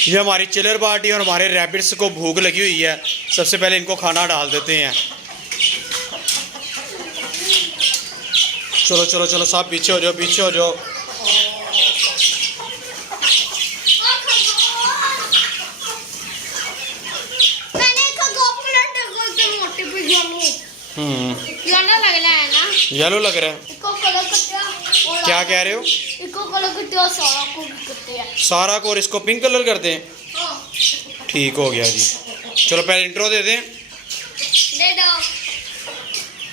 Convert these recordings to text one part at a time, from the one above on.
ये हमारी chiller party और हमारे रैबिट्स को भूख लगी हुई है। सबसे पहले इनको खाना डाल देते हैं। चलो चलो चलो, सब पीछे हो जाओ, पीछे हो जाओ। येलो लग रहा है। क्या कह रहे हो? सारा को और इसको पिंक कलर करते हैं। ठीक हो गया जी। चलो पहले इंट्रो दे दें। दे दो।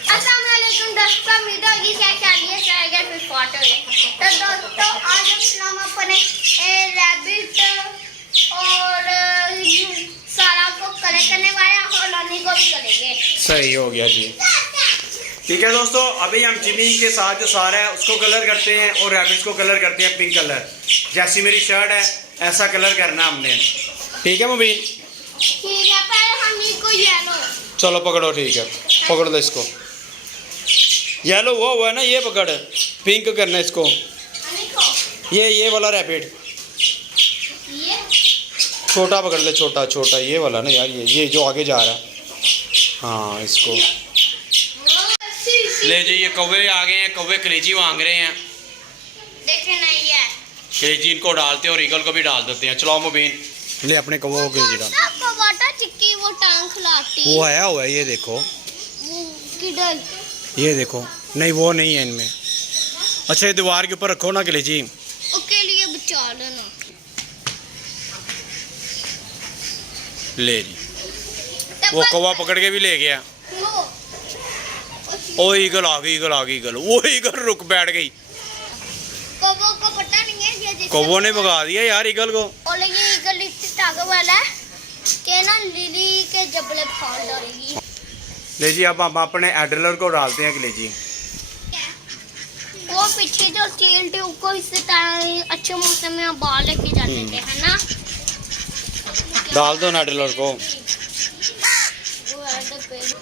अस्सलाम वालेकुम दोस्तों, उम्मीद होगी कि चलिए जाएगा फिर फोटो ले। तो दोस्तों आज हम अपने रैबिट और सारा को कलेक्ट करने वाले हैं और लॉनी को भी करेंगे। सही हो गया जी। ठीक है दोस्तों, अभी हम जिमी के साथ जो सारा है उसको कलर करते हैं और रैबिट्स को कलर करते हैं पिंक कलर। जैसी मेरी शर्ट है ऐसा कलर करना हमने। ठीक है मुबीन? ठीक है, पहले हम इसको येलो। चलो पकड़ो, ठीक है पकड़ दो इसको। येलो वो हुआ है ना, ये पकड़। पिंक करना इसको। ये वाला रैबिट ये छोटा पकड़ ले, छोटा छोटा ये वाला ना यार, ये जो आगे जा रहा है। हाँ इसको ले जी। ये कौवे आ गए हैं, कौवे कलेजी मांग रहे हैं। देखे नहीं है कलेजी इनको डालते हैं और ईगल को भी डाल देते हैं। चलो मुबीन ले अपने कौवे को कलेजी डाल। आपको वाटर चिक्की वो टांग खिलाती वो आया हुआ है, ये देखो, वो किडल। ये देखो। नहीं वो नहीं है इनमें। अच्छा ये दीवार के ऊपर रखो ना कलेजी। उसके लिए बचा लेना। ले जी। वो कौवा पकड़ के भी ले गया। ओ ईगल आ गई, ईगल आ गई, ईगल। वो ईगल रुक बैठ गई। कौवों को पता नहीं है ये जैसे कौवों ने भगा दिया यार ईगल को। और ये ईगल इतनी ताकत वाला है कि ना लिली के जबड़े फाड़ डालेगी। ले जी अब हम अपने एडलर को डालते हैं कलेजी। वो पीछे जो स्टील ट्यूब को इससे अच्छे मौसम में बाहर लेके जाते थे, है ना? डाल दो ना एडलर को। वो है तो पेड़।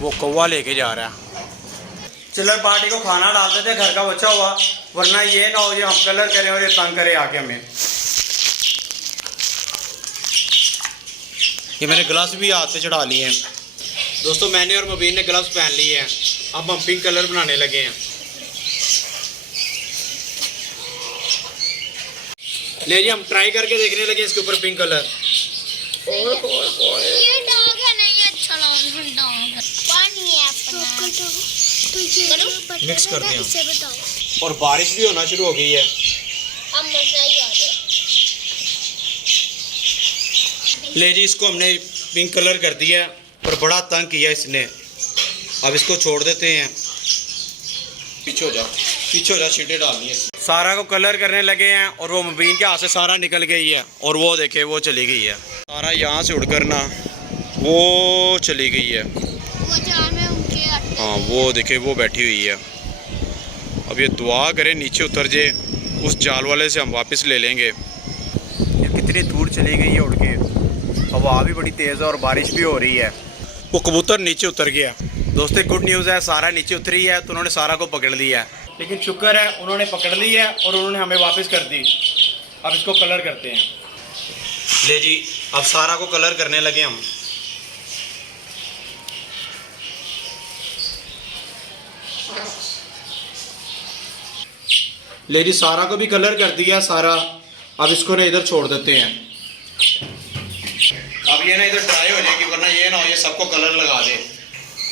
वो कौवा लेके जा रहा है। चिल्लर पार्टी को खाना डालते थे, घर का बचा हुआ, वरना ये ना हो ये हम कलर करें और ये तंग करे आके हमें। ये मैंने ग्लव्स भी हाथ से चढ़ा लिए हैं। दोस्तों मैंने और मुबीन ने ग्लव्स पहन लिए हैं। अब हम पिंक कलर बनाने लगे हैं। ले जी हम ट्राई करके देखने लगे इसके ऊपर पिंक कलर। ये डॉग है, नहीं अच्छा डॉग पानी है अपना। मिक्स कर दिया इसे बताओ। और बारिश भी होना शुरू हो गई है। अब मजा ही आ गया। ले जी इसको हमने पिंक कलर कर दिया और बड़ा तंग किया इसने। अब इसको छोड़ देते हैं। पीछे हो जा, पीछे हो जा, छींटे डालनी है। सारा को कलर करने लगे हैं और वो मुबीन के हाथ से सारा निकल गई है और वो देखे वो चली गई है। सारा यहाँ से उड़कर ना वो चली गई है। वो जाल में उनके हाँ वो देखे वो बैठी हुई है। अब ये दुआ करे नीचे उतर जाए, उस जाल वाले से हम वापस ले लेंगे। ये कितनी दूर चली गई है उड़ के। हवा भी बड़ी तेज़ है और बारिश भी हो रही है। वो कबूतर नीचे उतर गया। दोस्तों गुड न्यूज़ है, सारा नीचे उतरी है तो उन्होंने सारा को पकड़ लिया है। लेकिन शुक्र है उन्होंने पकड़ ली है और उन्होंने हमें वापस कर दी। अब इसको कलर करते हैं। ले जी अब सारा को कलर करने लगे हम। ले जी सारा को भी कलर कर दिया सारा। अब इसको ना इधर छोड़ देते हैं। अब ये ना इधर ड्राई हो जाएगी, वरना ये ना हो ये सबको कलर लगा दे।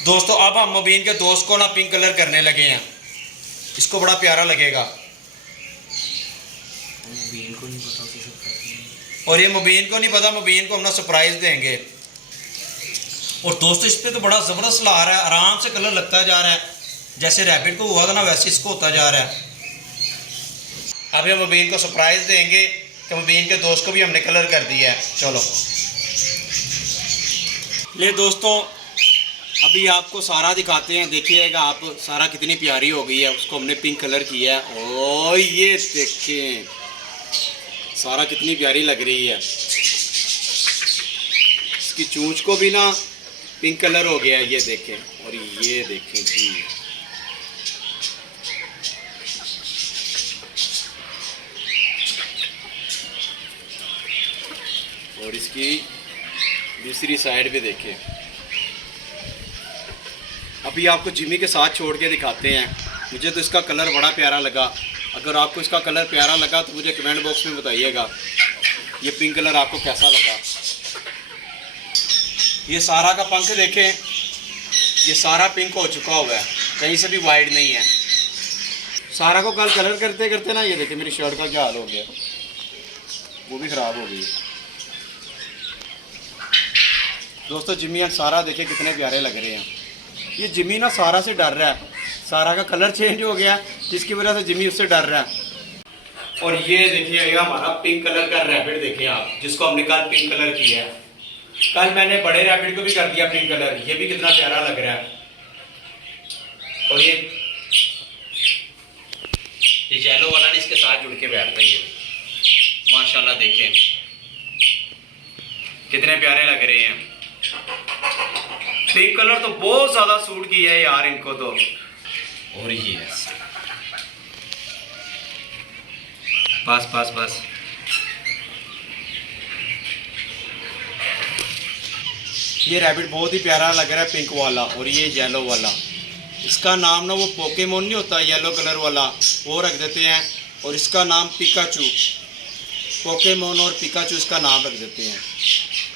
दोस्तों अब हम मुबीन के दोस्त को ना पिंक कलर करने लगे हैं। इसको बड़ा प्यारा लगेगा। मुबीन को नहीं पता तो सरप्राइज, और ये मुबीन को नहीं पता, मुबीन को हम ना सरप्राइज देंगे। और दोस्तों इस पे तो बड़ा ज़बरदस्त ला रहा है, आराम से कलर लगता जा रहा है। जैसे रैबिट को हुआ था ना वैसे इसको होता जा रहा है। अभी हम मुबीन को सरप्राइज देंगे कि मुबीन के दोस्त को भी हमने कलर कर दिया है। चलो ले दोस्तों अभी आपको सारा दिखाते हैं। देखिएगा आप सारा कितनी प्यारी हो गई है। उसको हमने पिंक कलर किया है। ओ ये देखें सारा कितनी प्यारी लग रही है। इसकी चूंच को भी ना पिंक कलर हो गया है, ये देखें। और ये देखें जी और इसकी दूसरी साइड भी देखें। अभी आपको जिमी के साथ छोड़ के दिखाते हैं। मुझे तो इसका कलर बड़ा प्यारा लगा। अगर आपको इसका कलर प्यारा लगा तो मुझे कमेंट बॉक्स में बताइएगा ये पिंक कलर आपको कैसा लगा। ये सारा का पंख देखें, ये सारा पिंक हो चुका हुआ है, कहीं से भी वाइट नहीं है। सारा को कल कलर करते करते ना ये देखिए मेरी शर्ट का क्या हाल हो गया, वो भी ख़राब हो गई। दोस्तों जिमी एंड सारा देखिए कितने प्यारे लग रहे हैं। ये जिमी ना सारा से डर रहा है, सारा का कलर चेंज हो गया जिसकी वजह से जिमी उससे डर रहा है। और ये देखिए ये हमारा पिंक कलर का रैबिट देखिए आप, जिसको हमने कल पिंक कलर किया है। कल मैंने बड़े रैबिट को भी कर दिया पिंक कलर, ये भी कितना प्यारा लग रहा है। और ये येलो वाला ने इसके साथ जुड़ के बैठता है, ये माशाल्लाह देखें कितने प्यारे लग रहे हैं। पिंक कलर तो बहुत ज्यादा सूट किया है यार इनको तो। और ये बस बस बस ये रैबिट बहुत ही प्यारा लग रहा है पिंक वाला। और ये येलो वाला, इसका नाम ना वो पोकेमोन नहीं होता येलो कलर वाला, वो रख देते हैं। और इसका नाम पिकाचू, पोकेमोन और पिकाचू इसका नाम रख देते हैं।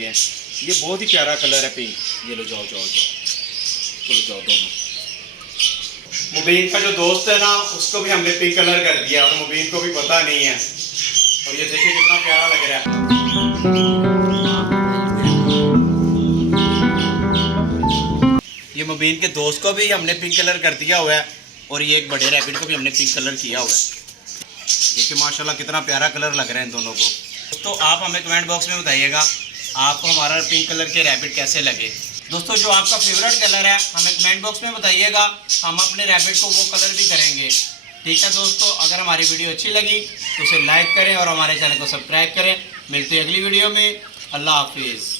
ये बहुत ही प्यारा कलर है पिंक। ये लो जाओ जाओ जाओ, चलो जाओ दोनों। मुबीन का जो दोस्त है ना उसको भी हमने पिंक कलर कर दिया और मुबीन को भी पता नहीं है। और ये देखिए कितना प्यारा लग रहा है। ये मुबीन के दोस्त को भी हमने पिंक कलर कर दिया हुआ है और ये एक बड़े रैबिट को भी हमने पिंक कलर किया हुआ है। देखिए माशाल्लाह कितना प्यारा कलर लग रहा है इन दोनों को। दोस्तों आप हमें कमेंट बॉक्स में बताइएगा आपको हमारा पिंक कलर के रैबिट कैसे लगे। दोस्तों जो आपका फेवरेट कलर है हमें कमेंट बॉक्स में बताइएगा, हम अपने रैबिट को वो कलर भी करेंगे। ठीक है दोस्तों, अगर हमारी वीडियो अच्छी लगी तो उसे लाइक करें और हमारे चैनल को सब्सक्राइब करें। मिलते हैं अगली वीडियो में। अल्लाह हाफिज़।